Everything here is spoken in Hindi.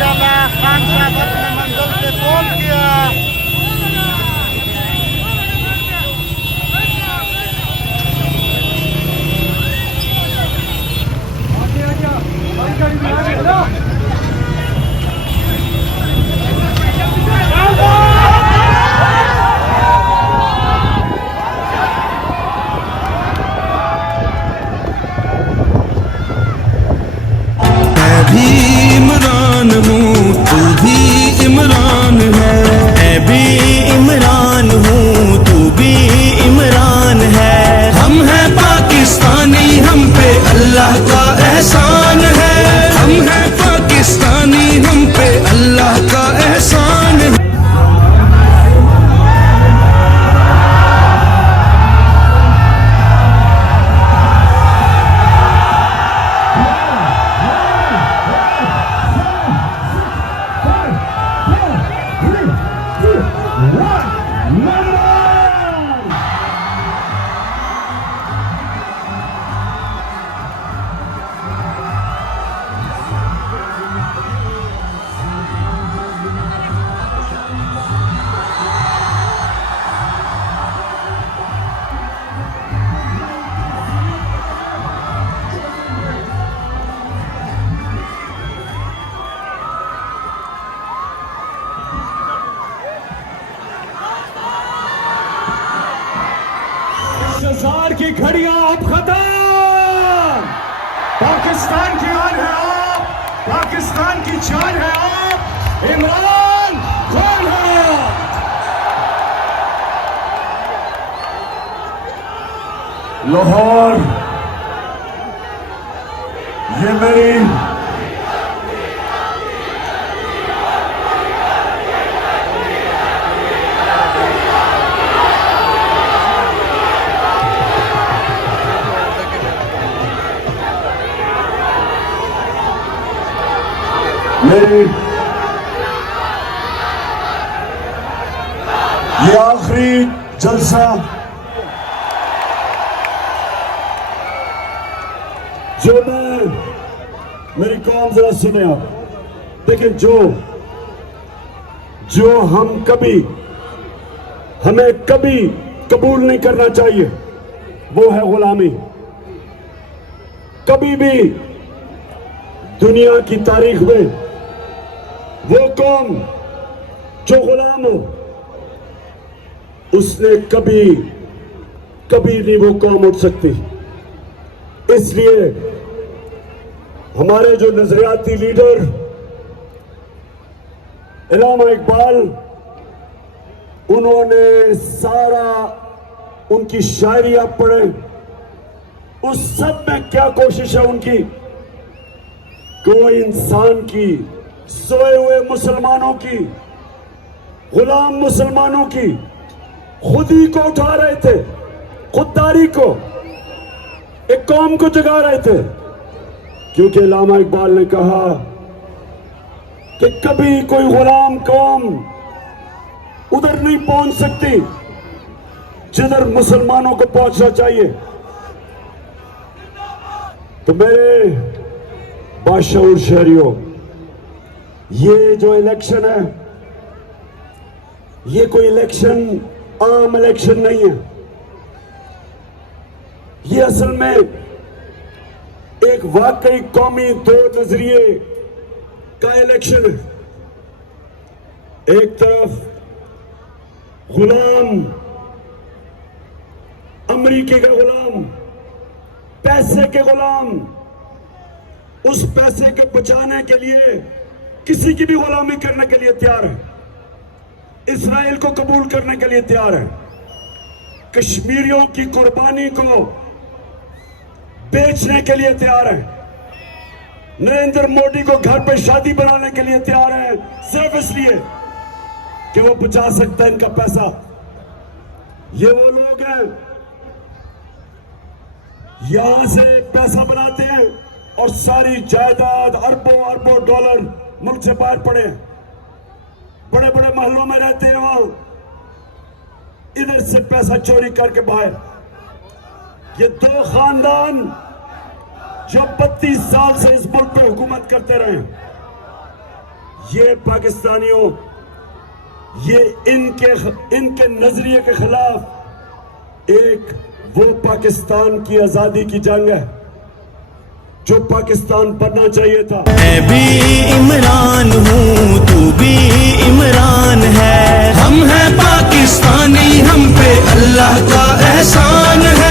माशाल्लाह खान साहब अपने मंजिल से पहुंच गया। इमरान हूँ तू भी इमरान है, मैं भी इमरान हूँ तू भी इमरान है। हम हैं पाकिस्तानी, हम पे अल्लाह का एहसान है। हम हैं पाकिस्तानी, हम पे अल्लाह का एहसान है। हजार की घड़ियां अब खत्म। पाकिस्तान की आन है आप, पाकिस्तान की जान है आप। इमरान कौन है आप? लाहौर, ये मेरी ये आखिरी जलसा जो मेरी कौम जरा सुने आप। लेकिन जो हमें कभी कबूल नहीं करना चाहिए वो है गुलामी। कभी भी दुनिया की तारीख में वो कौम जो गुलाम हो, उसने कभी नहीं वो कौम उठ सकती। इसलिए हमारे जो नजरियाती लीडर अल्लामा इकबाल, उन्होंने सारा उनकी शायरी आप पढ़े, उस सब में क्या कोशिश है उनकी, कोई इंसान की, सोए हुए मुसलमानों की, गुलाम मुसलमानों की खुद ही को उठा रहे थे, खुददारी को, एक कौम को जगा रहे थे। क्योंकि अल्लामा इकबाल ने कहा कि कभी कोई गुलाम कौम उधर नहीं पहुंच सकती जिधर मुसलमानों को पहुंचना चाहिए। तो मेरे बाशऊर शहरियों, ये जो इलेक्शन है, ये कोई इलेक्शन आम इलेक्शन नहीं है। ये असल में एक वाकई कौमी दो नजरिए का इलेक्शन है। एक तरफ गुलाम, अमेरिकी का गुलाम, पैसे के गुलाम, उस पैसे के बचाने के लिए किसी की भी गुलामी करने के लिए तैयार है, इस्राइल को कबूल करने के लिए तैयार है, कश्मीरियों की कुर्बानी को बेचने के लिए तैयार है, नरेंद्र मोदी को घर पे शादी बनाने के लिए तैयार है, सिर्फ इसलिए कि वो बचा सकता है इनका पैसा। ये वो लोग हैं यहां से पैसा बनाते हैं और सारी जायदाद, अरबों अरबों डॉलर मुल्क से बाहर पड़े हैं, बड़े बड़े महलों में रहते हैं, वहां इधर से पैसा चोरी करके बाहर। ये दो खानदान जो 32 साल से इस मुल्क पे हुकूमत करते रहे, ये पाकिस्तानियों, ये इनके नजरिए के खिलाफ एक वो पाकिस्तान की आजादी की जंग है जो पाकिस्तान बनना चाहिए था। मैं भी इमरान हूँ, तू भी इमरान है। हम हैं पाकिस्तानी, हम पे अल्लाह का एहसान है।